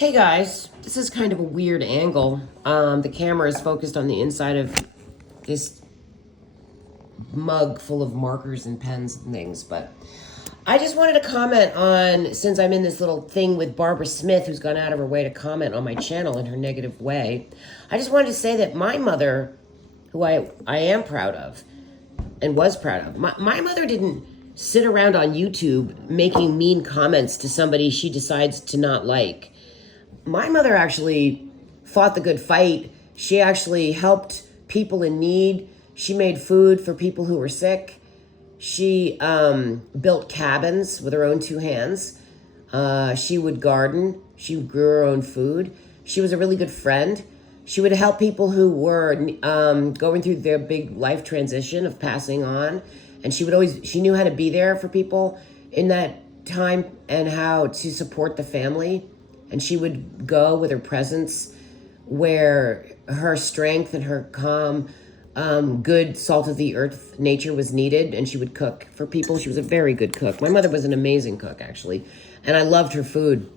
Hey guys, this is kind of a weird angle. The camera is focused on the inside of this mug full of markers and pens and things, but I just wanted to comment on, since I'm in this little thing with Barbara Smith, who's gone out of her way to comment on my channel in her negative way. I just wanted to say that my mother, who I am proud of and was proud of, my mother didn't sit around on YouTube making mean comments to somebody she decides to not like. My mother actually fought the good fight. She actually helped people in need. She made food for people who were sick. She built cabins with her own two hands. She would garden. She grew her own food. She was a really good friend. She would help people who were going through their big life transition of passing on. And she knew how to be there for people in that time and how to support the family. And she would go with her presence where her strength and her calm, good salt of the earth nature was needed. And she would cook for people. She was a very good cook. My mother was an amazing cook, actually. And I loved her food.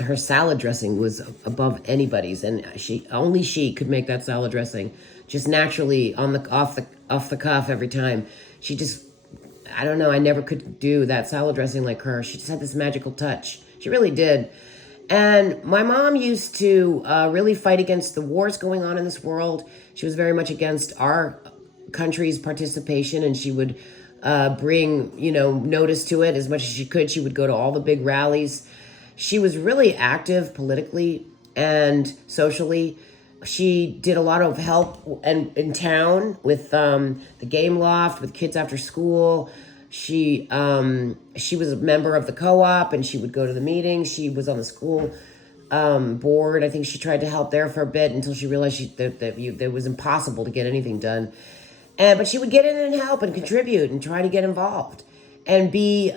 Her salad dressing was above anybody's. And she could make that salad dressing just naturally off the cuff every time. She just, I don't know, I never could do that salad dressing like her. She just had this magical touch. She really did. And my mom used to really fight against the wars going on in this world. She was very much against our country's participation, and she would bring, notice to it as much as she could. She would go to all the big rallies. She was really active politically and socially. She did a lot of help in town with the game loft, with kids after school. She was a member of the co-op, and she would go to the meetings. She was on the school board. I think she tried to help there for a bit until she realized that it was impossible to get anything done. But she would get in and help and contribute and try to get involved and be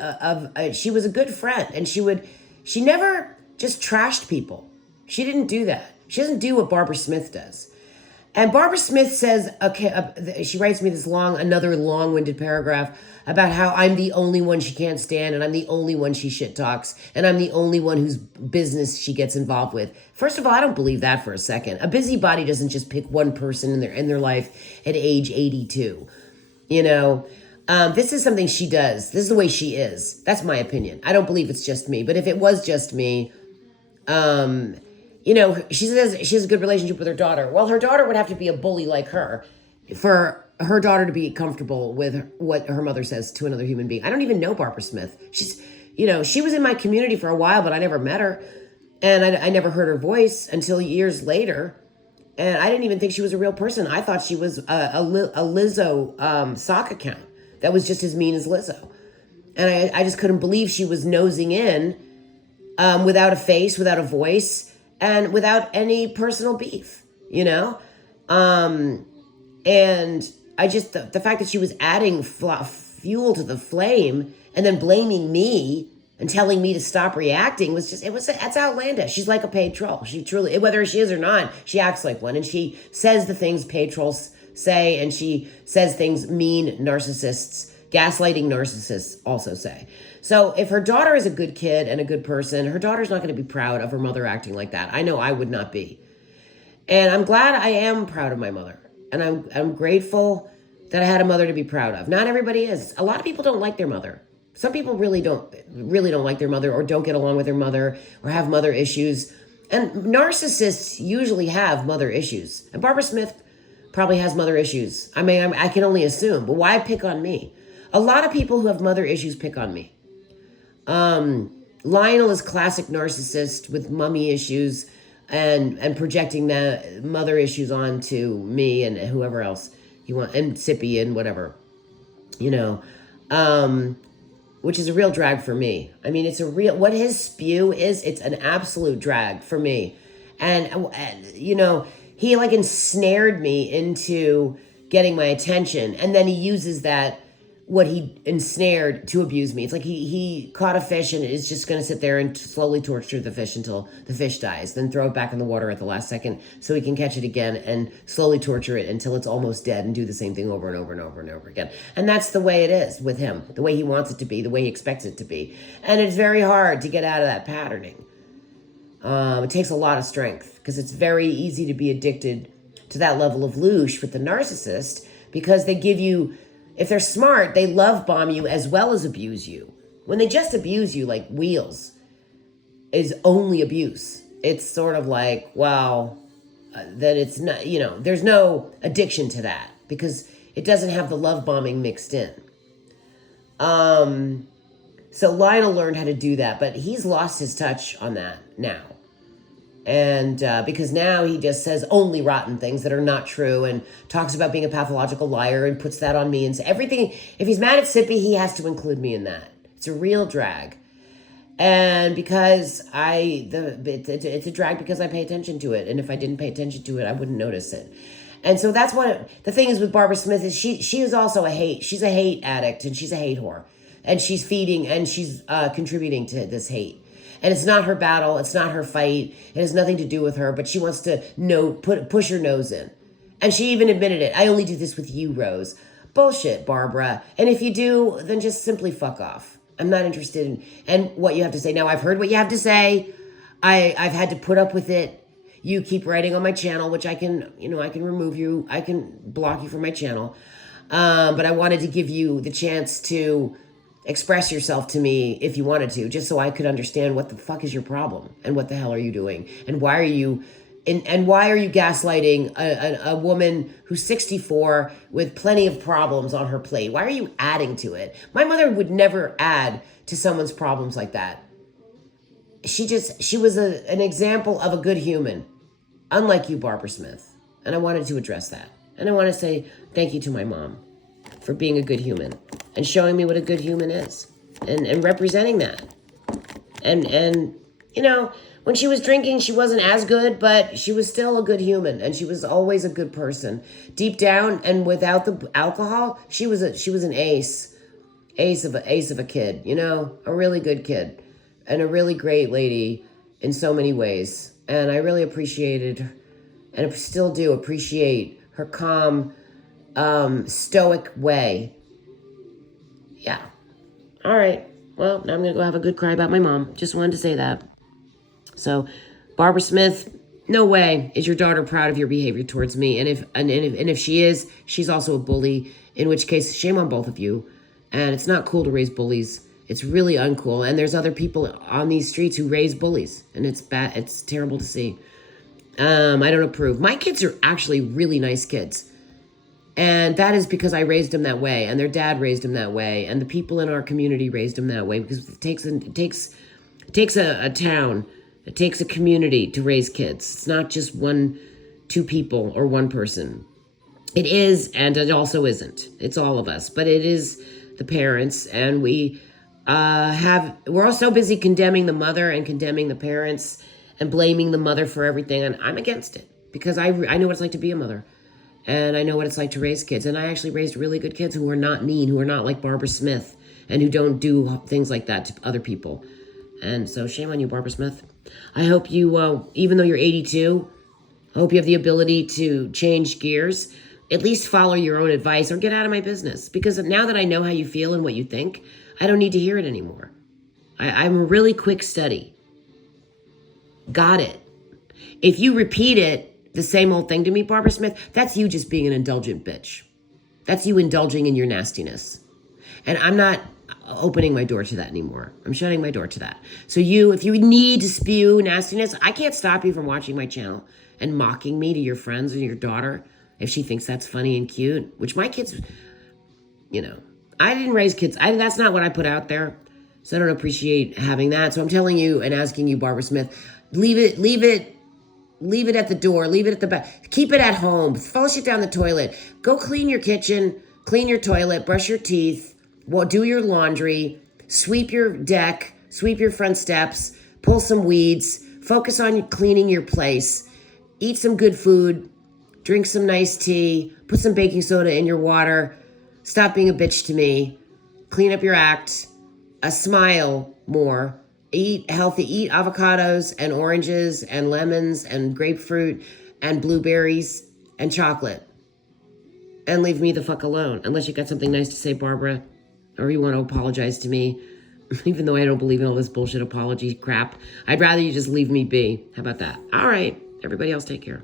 she was a good friend. And she never just trashed people. She didn't do that. She doesn't do what Barbara Smith does. And Barbara Smith says, she writes me another long-winded paragraph about how I'm the only one she can't stand, and I'm the only one she shit talks, and I'm the only one whose business she gets involved with. First of all, I don't believe that for a second. A busybody doesn't just pick one person in their life at age 82. This is something she does. This is the way she is. That's my opinion. I don't believe it's just me, but if it was just me, she says she has a good relationship with her daughter. Well, her daughter would have to be a bully like her for her daughter to be comfortable with what her mother says to another human being. I don't even know Barbara Smith. She was in my community for a while, but I never met her. And I never heard her voice until years later. And I didn't even think she was a real person. I thought she was a Lizzo sock account that was just as mean as Lizzo. And I just couldn't believe she was nosing in without a face, without a voice, and without any personal beef, and I just, the fact that she was adding fuel to the flame and then blaming me and telling me to stop reacting that's outlandish. She's like a paid troll. She truly, whether she is or not, she acts like one, and she says the things paid trolls say, and she says things mean narcissists, gaslighting narcissists also say. So if her daughter is a good kid and a good person, her daughter's not going to be proud of her mother acting like that. I know I would not be. And I'm glad I am proud of my mother. And I'm grateful that I had a mother to be proud of. Not everybody is. A lot of people don't like their mother. Some people really don't like their mother, or don't get along with their mother, or have mother issues. And narcissists usually have mother issues. And Barbara Smith probably has mother issues. I mean, I can only assume. But why pick on me? A lot of people who have mother issues pick on me. Lionel is classic narcissist with mommy issues and projecting the mother issues onto me and whoever else you want, and Sippy and whatever, which is a real drag for me. I mean, what his spew is, it's an absolute drag for me. And he like ensnared me into getting my attention, and then he uses what he ensnared to abuse me. It's like he caught a fish and is just going to sit there and slowly torture the fish until the fish dies, then throw it back in the water at the last second so he can catch it again and slowly torture it until it's almost dead, and do the same thing over and over and over and over again. And that's the way it is with him, the way he wants it to be, the way he expects it to be. And it's very hard to get out of that patterning. It takes a lot of strength because it's very easy to be addicted to that level of loosh with the narcissist because they give you, if they're smart, they love bomb you as well as abuse you. When they just abuse you, like Wheels is only abuse. It's sort of like, well, that it's not, there's no addiction to that because it doesn't have the love bombing mixed in. So Lionel learned how to do that, but he's lost his touch on that now. And because now he just says only rotten things that are not true and talks about being a pathological liar and puts that on me and everything. If he's mad at Sippy, he has to include me in that. It's a real drag. And because it's a drag because I pay attention to it. And if I didn't pay attention to it, I wouldn't notice it. And so that's what the thing is with Barbara Smith is she is also she's a hate addict and she's a hate whore. And she's feeding and she's contributing to this hate. And it's not her battle. It's not her fight. It has nothing to do with her, but she wants to push her nose in. And she even admitted it. I only do this with you, Rose. Bullshit, Barbara. And if you do, then just simply fuck off. I'm not interested in what you have to say. Now, I've heard what you have to say. I've had to put up with it. You keep writing on my channel, which I can remove you. I can block you from my channel. But I wanted to give you the chance to express yourself to me if you wanted to, just so I could understand what the fuck is your problem and what the hell are you doing and why are you gaslighting a woman who's 64 with plenty of problems on her plate? Why are you adding to it? My mother would never add to someone's problems like that. She was an example of a good human, unlike you, Barbara Smith. And I wanted to address that. And I want to say thank you to my mom for being a good human and showing me what a good human is and representing that. And when she was drinking, she wasn't as good, but she was still a good human and she was always a good person. Deep down and without the alcohol, she was an ace of a kid, a really good kid and a really great lady in so many ways. And I really appreciated and I still do appreciate her calm, stoic way. Yeah. All right. Well, now I'm going to go have a good cry about my mom. Just wanted to say that. So, Barbara Smith, no way is your daughter proud of your behavior towards me. And if she is, she's also a bully, in which case, shame on both of you. And it's not cool to raise bullies. It's really uncool. And there's other people on these streets who raise bullies. And it's bad. It's terrible to see. I don't approve. My kids are actually really nice kids. And that is because I raised them that way, and their dad raised them that way, and the people in our community raised them that way. Because it takes a town, it takes a community to raise kids. It's not just two people or one person. It is, and it also isn't. It's all of us, but it is the parents, and we're all so busy condemning the mother and condemning the parents and blaming the mother for everything, and I'm against it because I know what it's like to be a mother. And I know what it's like to raise kids. And I actually raised really good kids who are not mean, who are not like Barbara Smith, and who don't do things like that to other people. And so shame on you, Barbara Smith. I hope you, even though you're 82, I hope you have the ability to change gears. At least follow your own advice or get out of my business. Because now that I know how you feel and what you think, I don't need to hear it anymore. I'm a really quick study. Got it. If you repeat it, the same old thing to me, Barbara Smith, that's you just being an indulgent bitch. That's you indulging in your nastiness. And I'm not opening my door to that anymore. I'm shutting my door to that. So if you need to spew nastiness, I can't stop you from watching my channel and mocking me to your friends and your daughter if she thinks that's funny and cute, which my kids, I didn't raise kids. That's not what I put out there. So I don't appreciate having that. So I'm telling you and asking you, Barbara Smith, leave it at the door. Leave it at the back. Keep it at home. Flush it down the toilet. Go clean your kitchen. Clean your toilet. Brush your teeth. Do your laundry. Sweep your deck. Sweep your front steps. Pull some weeds. Focus on cleaning your place. Eat some good food. Drink some nice tea. Put some baking soda in your water. Stop being a bitch to me. Clean up your act. Smile more. Eat healthy, eat avocados and oranges and lemons and grapefruit and blueberries and chocolate. And leave me the fuck alone. Unless you got something nice to say, Barbara, or you want to apologize to me. Even though I don't believe in all this bullshit apology crap. I'd rather you just leave me be. How about that? All right. Everybody else take care.